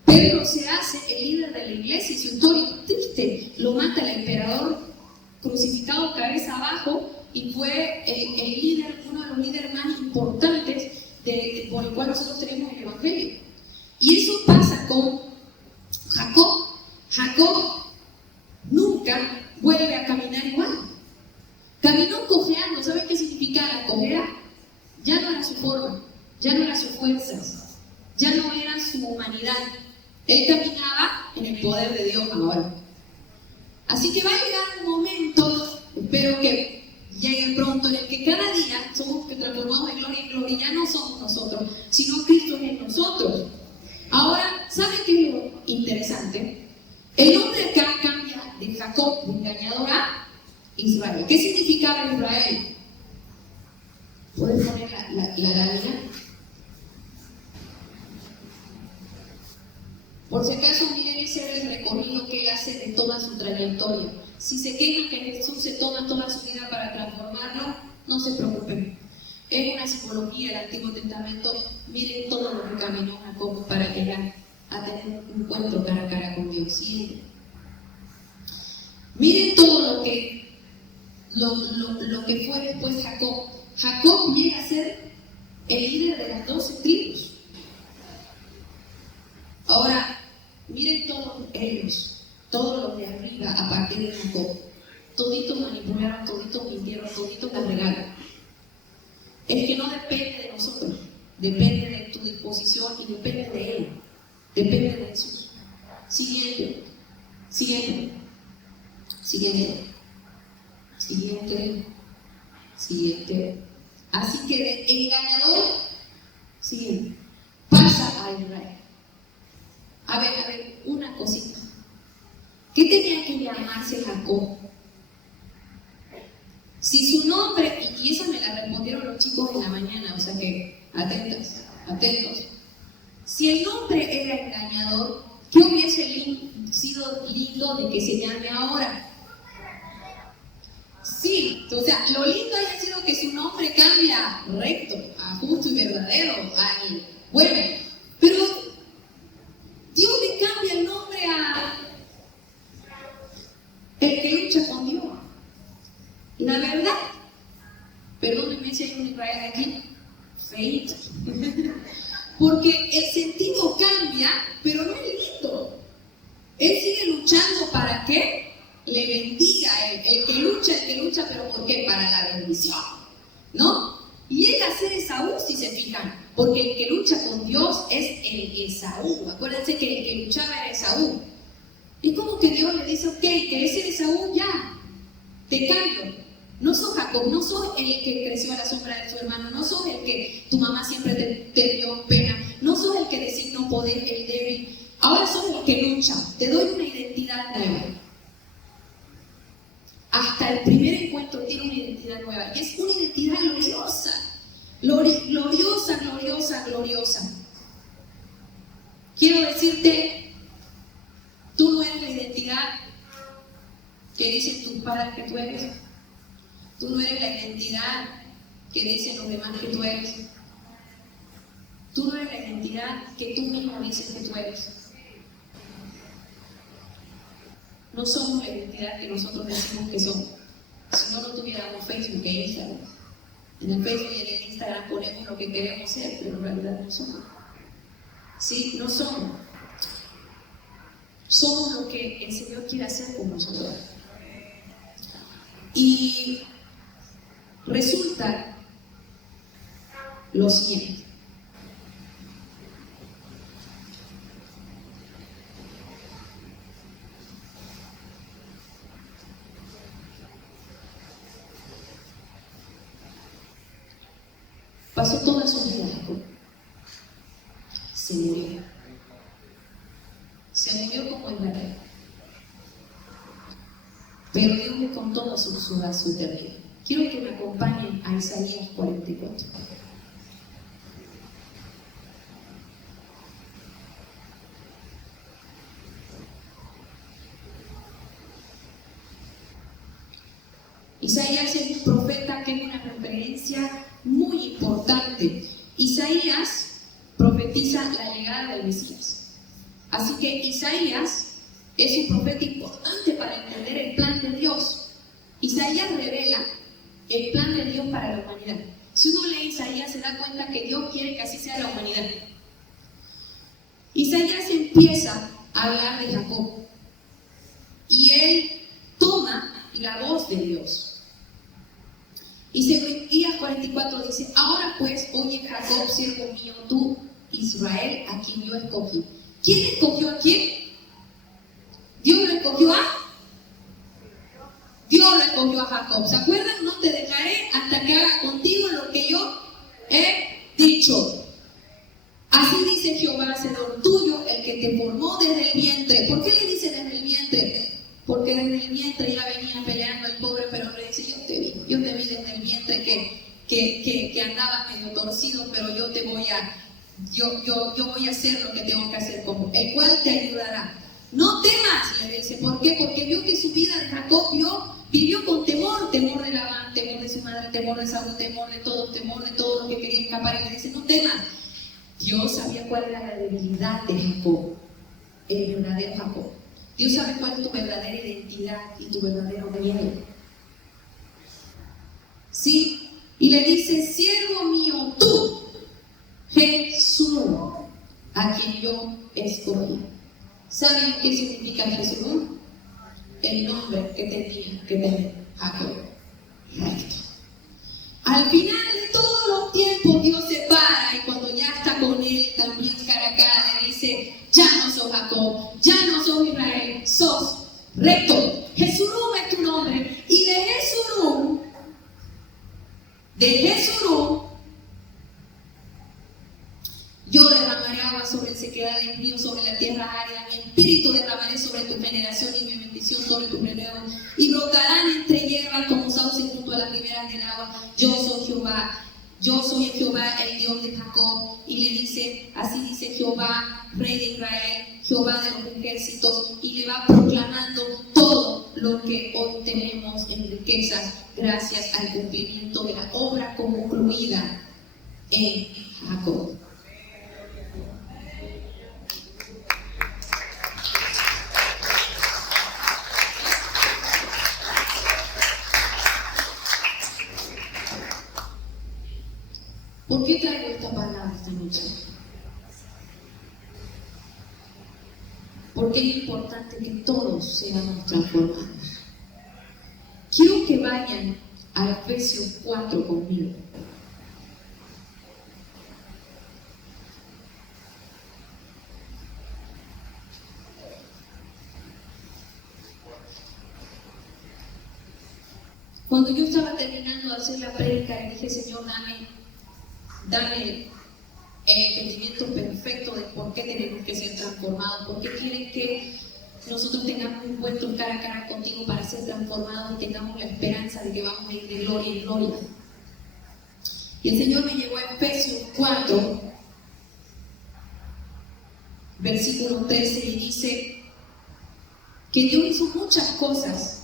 Pedro se hace el líder de la iglesia y su historia es triste. Lo mata el emperador crucificado cabeza abajo y fue el líder, uno de los líderes más importantes por el cual nosotros tenemos el evangelio. Y eso pasa con Jacob. Jacob nunca vuelve a caminar igual. Caminó cojeando. ¿Saben qué significa cojear? Ya no era su forma, ya no era su fuerza, ya no era su humanidad. Él caminaba en el poder de Dios ahora. Así que va a llegar un momento, espero que llegue pronto, en el que cada día somos transformados de gloria en gloria. Ya no somos nosotros, sino Cristo es en nosotros. Ahora, ¿saben qué es lo interesante? El nombre acá cambia de Jacob, de engañador, a Israel. ¿Qué significaba Israel? ¿Puedes poner la lámina? Por si acaso, miren, ese es el recorrido que él hace de toda su trayectoria. Si se quejan que Jesús se toma toda su vida para transformarlo, no se preocupen. Es una psicología del Antiguo Testamento. Miren todo lo que caminó Jacob para llegar a tener un encuentro cara a cara con Dios. ¿Sí? Miren todo lo que fue después Jacob. Jacob llega a ser el líder de las 12 tribus. Ahora, miren todos ellos, todos los de arriba, a partir de Jacob. Toditos manipularon, toditos mintieron, toditos la regalan. Es que no depende de nosotros, depende de tu disposición y depende de Él, depende de Jesús. Siguiente. Así que de engañador, siguiente, pasa a Israel. A ver, una cosita. ¿Qué tenía que llamarse Jacob? Si su nombre, y esa me la respondieron los chicos en la mañana, o sea que atentos. Si el nombre era engañador, ¿qué hubiese sido lindo de que se llame ahora? Sí, o sea, lo lindo haya sido que su nombre cambia recto, a justo y verdadero, al bueno, pero Dios le cambia el nombre a el que lucha con Dios. La verdad, perdónenme si hay un Israel aquí, feíto. Porque el sentido cambia, pero no es lindo. Él sigue luchando para que le bendiga a él. El que lucha, pero ¿por qué? Para la bendición, ¿no? Y llega a ser Esaú, si se fijan. Porque el que lucha con Dios es el Esaú. Acuérdense que el que luchaba era Esaú. Es como que Dios le dice, ok, ¿querés ser Esaú? Ya, te cambio. No sos Jacob, no sos el que creció a la sombra de su hermano, no sos el que tu mamá siempre te dio pena, no sos el que designó poder, el débil. Ahora sos el que lucha. Te doy una identidad nueva. Hasta el primer encuentro tiene una identidad nueva. Y es una identidad gloriosa. Gloriosa, gloriosa, gloriosa. Quiero decirte, tú no eres la identidad que dicen tus padres que tú eres. Tú no eres la identidad que dicen los demás que tú eres. Tú no eres la identidad que tú mismo dices que tú eres. No somos la identidad que nosotros decimos que somos. Si no tuviéramos Facebook e Instagram. En el Facebook y en el Instagram ponemos lo que queremos ser, pero en realidad no somos. Sí, no somos. Somos lo que el Señor quiere hacer con nosotros. Y resulta lo siguiente. Pasó toda su vida Jacob. Se murió. Se murió como el bebé. Pero Dios le contó a su eternidad. Quiero que me acompañen a Isaías 44. Isaías es un profeta que es una referencia muy importante. Isaías profetiza la llegada del Mesías. Así que Isaías es un profeta importante para entender el plan de Dios. Isaías revela el plan de Dios para la humanidad. Si uno lee Isaías se da cuenta que Dios quiere que así sea la humanidad. Isaías empieza a hablar de Jacob y él toma la voz de Dios. Isaías 44 dice: ahora pues, oye Jacob, siervo mío, tú, Israel, a quien yo escogí. ¿Quién escogió a quién? Dios lo escogió a Jacob. ¿Se acuerdan? No te dejaré hasta que haga contigo lo que yo he dicho. Así dice Jehová, hacedor tuyo, el que te formó desde el vientre. ¿Por qué le dice desde el vientre? Porque desde el vientre ya venía peleando el pobre, pero le dice: yo te vi desde el vientre que andaba medio torcido, pero yo voy a hacer lo que tengo que hacer, como el cual te ayudará. No temas, le dice. ¿Por qué? Porque vio que su vida de Jacob vivió con temor de Labán, temor de su madre, temor de Saúl, temor de todo lo que quería escapar. Y le dice: no temas. Dios sabía cuál era la debilidad de Jacob, el verdadero Jacob. Dios sabe cuál es tu verdadera identidad y tu verdadero miedo. ¿Sí? Y le dice: siervo mío, tú, Jesús, a quien yo escogí. ¿Saben qué significa Jesús? El nombre que tenía que tener Jacob. Recto. Al final de todos los tiempos, Dios se para y cuando ya está con él también cara a cara le dice: ya no sos Jacob, ya no sos Israel, sos recto. Jesurún es tu nombre. Y de Jesurún, yo derramaré agua sobre el sequedad del río, sobre la tierra árida. Mi espíritu derramaré sobre tu generación y mi bendición sobre tu renuevo. Y brotarán entre hierbas como sauce junto a las riberas del agua. Yo soy Jehová. Yo soy Jehová, el Dios de Jacob. Y le dice: así dice Jehová, Rey de Israel, Jehová de los ejércitos. Y le va proclamando todo lo que hoy tenemos en riquezas, gracias al cumplimiento de la obra concluida en Jacob. ¿Por qué traigo esta palabra esta noche? Porque es importante que todos seamos transformados. Quiero que vayan a Efesios 4 conmigo. Cuando yo estaba terminando de hacer la prédica, le dije, Señor, dame el entendimiento perfecto de por qué tenemos que ser transformados, por qué quieres que nosotros tengamos un encuentro cara a cara contigo para ser transformados y tengamos la esperanza de que vamos a ir de gloria en gloria. Y el Señor me llevó a Efesios 4, versículo 13, y dice que Dios hizo muchas cosas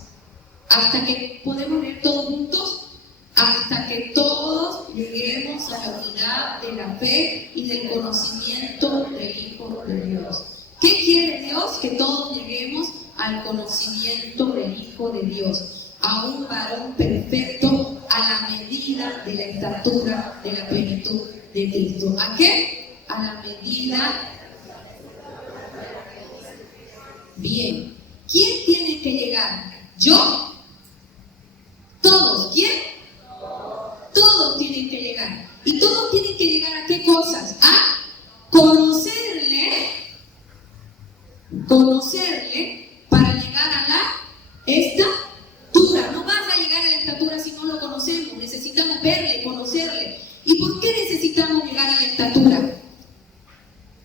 hasta que podemos leer todos juntos, hasta que todos lleguemos a la unidad de la fe y del conocimiento del Hijo de Dios. ¿Qué quiere Dios? Que todos lleguemos al conocimiento del Hijo de Dios, a un varón perfecto, a la medida de la estatura de la plenitud de Cristo. ¿A qué? A la medida. Bien. ¿Quién tiene que llegar? ¿Yo? ¿Todos? ¿Quién? Todos tienen que llegar. ¿Y todos tienen que llegar a qué cosas? A conocerle para llegar a la estatura. No vas a llegar a la estatura si no lo conocemos. Necesitamos verle, conocerle. ¿Y por qué necesitamos llegar a la estatura?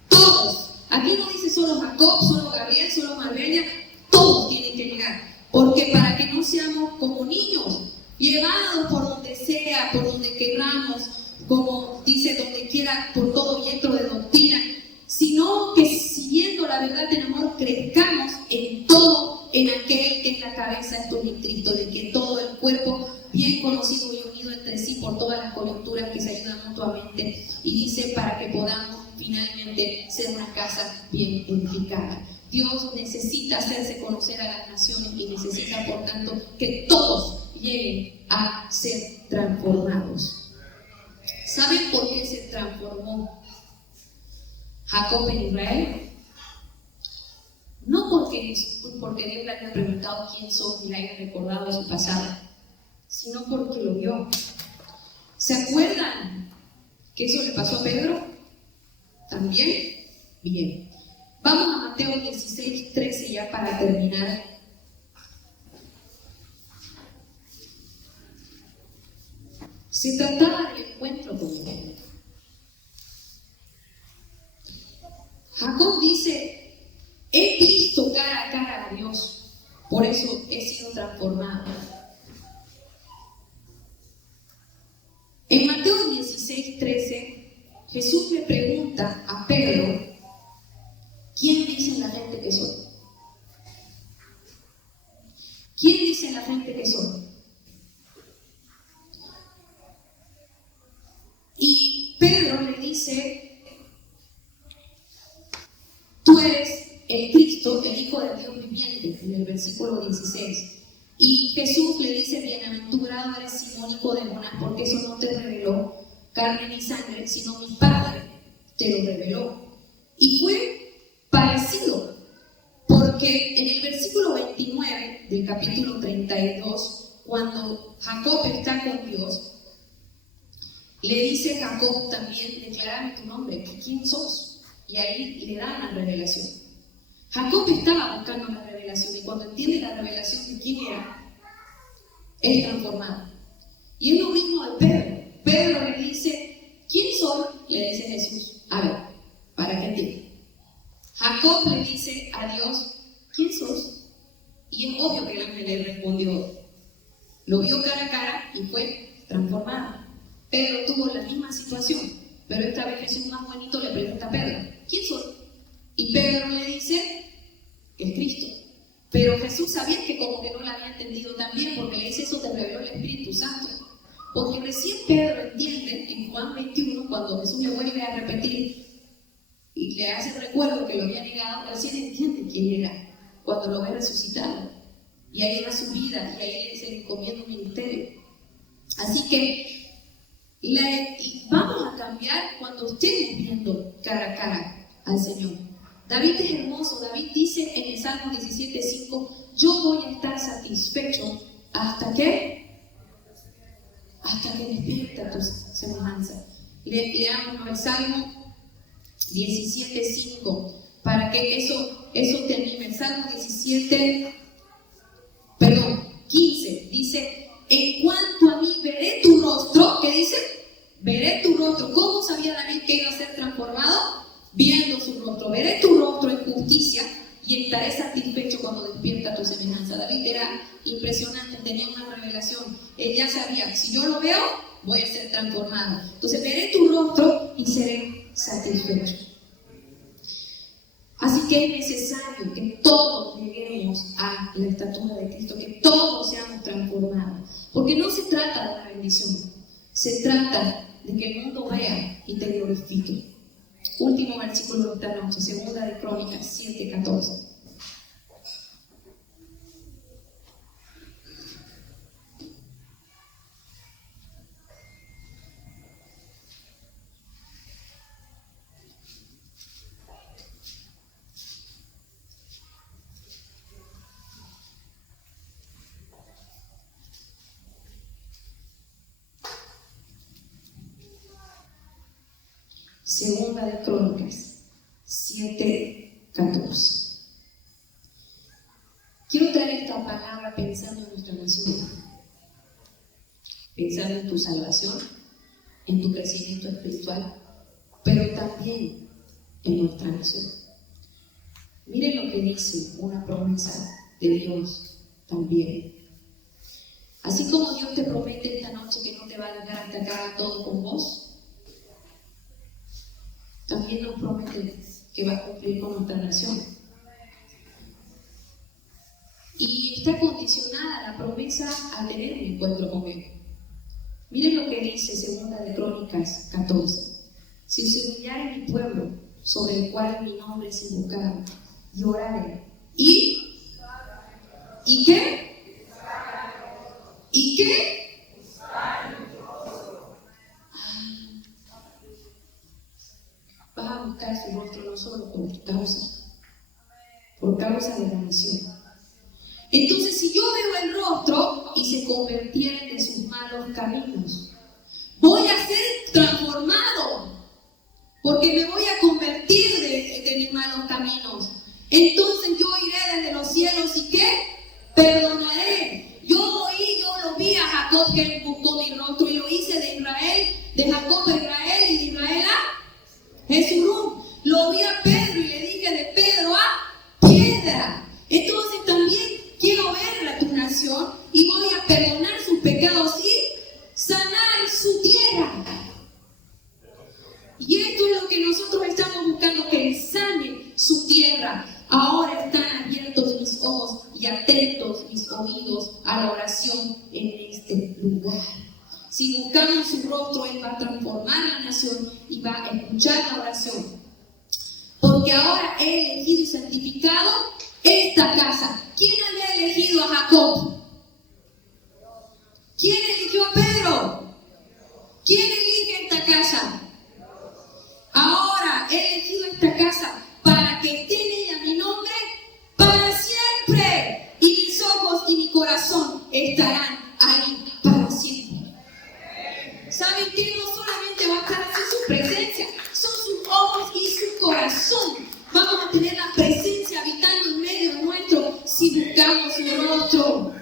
Todos. Aquí no dice solo Jacob, solo Gabriel, solo Marbella. Todos tienen que llegar. Porque para que no seamos como niños, llevados por donde sea, por donde queramos, como dice, donde quiera, por todo viento de doctrina, sino que siguiendo la verdad en amor, crezcamos en todo, en aquel que es la cabeza, esto es en Cristo, de que todo el cuerpo, bien conocido y unido entre sí por todas las coyunturas que se ayudan mutuamente, y dice para que podamos finalmente ser una casa bien edificada. Dios necesita hacerse conocer a las naciones y necesita, por tanto, que todos lleguen a ser transformados. ¿Saben por qué se transformó Jacob en Israel? No porque Dios le haya preguntado quién son y le haya recordado su pasado, sino porque lo vio. ¿Se acuerdan que eso le pasó a Pedro? ¿También? Bien. Vamos a Mateo 16, 13 ya para terminar. Se trataba del encuentro con él. Jacob dice, he visto cara a cara a Dios, por eso he sido transformado. En Mateo 16, 13, Jesús le pregunta a Pedro, ¿quién dice la gente que soy? ¿Quién dice la gente que soy? Y Pedro le dice, tú eres el Cristo, el Hijo de Dios viviente, en el versículo 16. Y Jesús le dice, bienaventurado eres Simón, hijo de Jonás, porque eso no te reveló carne ni sangre, sino mi Padre te lo reveló. Y fue parecido, porque en el versículo 29 del capítulo 32, cuando Jacob está con Dios, le dice Jacob también, declárame tu nombre, ¿quién sos? Y ahí le dan la revelación. Jacob estaba buscando la revelación y cuando entiende la revelación de quién era, es transformado. Y es lo mismo al Pedro. Pedro le dice, ¿quién soy? Le dice Jesús, a ver, para que entienda. Jacob le dice a Dios, ¿quién sos? Y es obvio que el ángel le respondió, lo vio cara a cara y fue transformado. Pedro tuvo la misma situación, pero esta vez Jesús más bonito le pregunta a Pedro, ¿quién soy? Y Pedro le dice, es Cristo. Pero Jesús sabía que como que no lo había entendido tan bien, porque le dice, eso te reveló el Espíritu Santo. Porque recién Pedro entiende en Juan 21, cuando Jesús le vuelve a repetir y le hace recuerdo que lo había negado, recién entiende quién era, cuando lo ve resucitado. Y ahí era su vida, y ahí se le encomienda un ministerio. Así que vamos a cambiar cuando estemos viendo cara a cara al Señor. David es hermoso. David dice en el Salmo 17:5, yo voy a estar satisfecho hasta que despierta tu semejanza. Leamos el Salmo 17:5 para que eso te anime. El Salmo 15 dice, en cuanto a mí veré tu rostro, ¿qué dice? Veré tu rostro. ¿Cómo sabía David que iba a ser transformado? Viendo su rostro. Veré tu rostro en justicia y estaré satisfecho cuando despierta tu semejanza. David era impresionante, tenía una revelación. Él ya sabía, si yo lo veo, voy a ser transformado. Entonces veré tu rostro y seré satisfecho. Así que es necesario que todos lleguemos a la estatura de Cristo, que todos seamos transformados. Porque no se trata de una bendición, se trata de que el mundo vea y te glorifique. Último versículo de esta noche, Segunda de Crónicas 7:14. Segunda de Crónicas 7:14. Quiero traer esta palabra pensando en nuestra nación, pensando en tu salvación, en tu crecimiento espiritual, pero también en nuestra nación. Miren lo que dice una promesa de Dios también. Así como Dios te promete esta noche que no te va a dejar hasta que haga todo con vos, también nos promete que va a cumplir con nuestra nación. Y está condicionada la promesa a tener un encuentro con Él. Miren lo que dice Segunda de Crónicas 14. Si se humillare mi pueblo, sobre el cual mi nombre es invocado, y orare, ¿y qué? ¿Y qué? Vas a buscar su rostro no solo por causa de la nación. Entonces, si yo veo el rostro y se convirtiera de sus malos caminos, voy a ser transformado, porque me voy a convertir de mis malos caminos. Entonces yo iré desde los cielos y ¿qué? Perdonaré. Yo lo vi a Jacob, que él buscó mi rostro, y lo hice de Israel, de Jacob a Israel y de Israel a Jesurún. Lo vi a Pedro y le dije de Pedro a piedra. Entonces también quiero ver a tu nación y voy a perdonar sus pecados y sanar su tierra. Y esto es lo que nosotros estamos buscando, que Él sane su tierra. Ahora están abiertos mis ojos y atentos mis oídos a la oración en este lugar. Si buscamos su rostro, Él va a transformar la nación y va a escuchar la oración. Porque ahora he elegido y santificado esta casa. ¿Quién había elegido a Jacob? ¿Quién eligió a Pedro? ¿Quién elige esta casa? Ahora he elegido esta casa para que esté en ella mi nombre para siempre. Y mis ojos y mi corazón estarán ahí para siempre. ¿Saben qué? No solamente va a estar así su presencia, son sus ojos y su corazón. Vamos a tener la presencia habitando en medio nuestro si buscamos su rostro.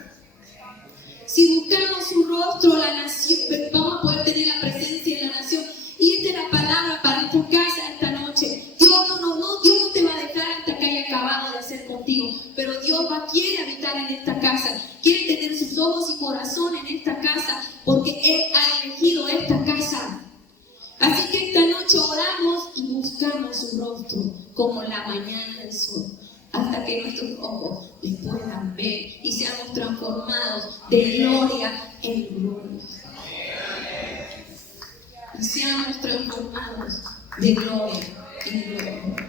Si buscamos su rostro, la nación, vamos a poder tener la presencia en la nación. Y esta es la palabra para tu casa esta noche. Dios no te va a dejar hasta que haya acabado de hacer contigo. Pero Dios quiere habitar en esta casa. Quiere tener sus ojos y corazón en esta casa, porque Él ha elegido esta casa. Así que esta noche oramos y buscamos su rostro como la mañana del sol, hasta que nuestros ojos les puedan ver y seamos transformados de gloria en gloria. Y seamos transformados de gloria en gloria.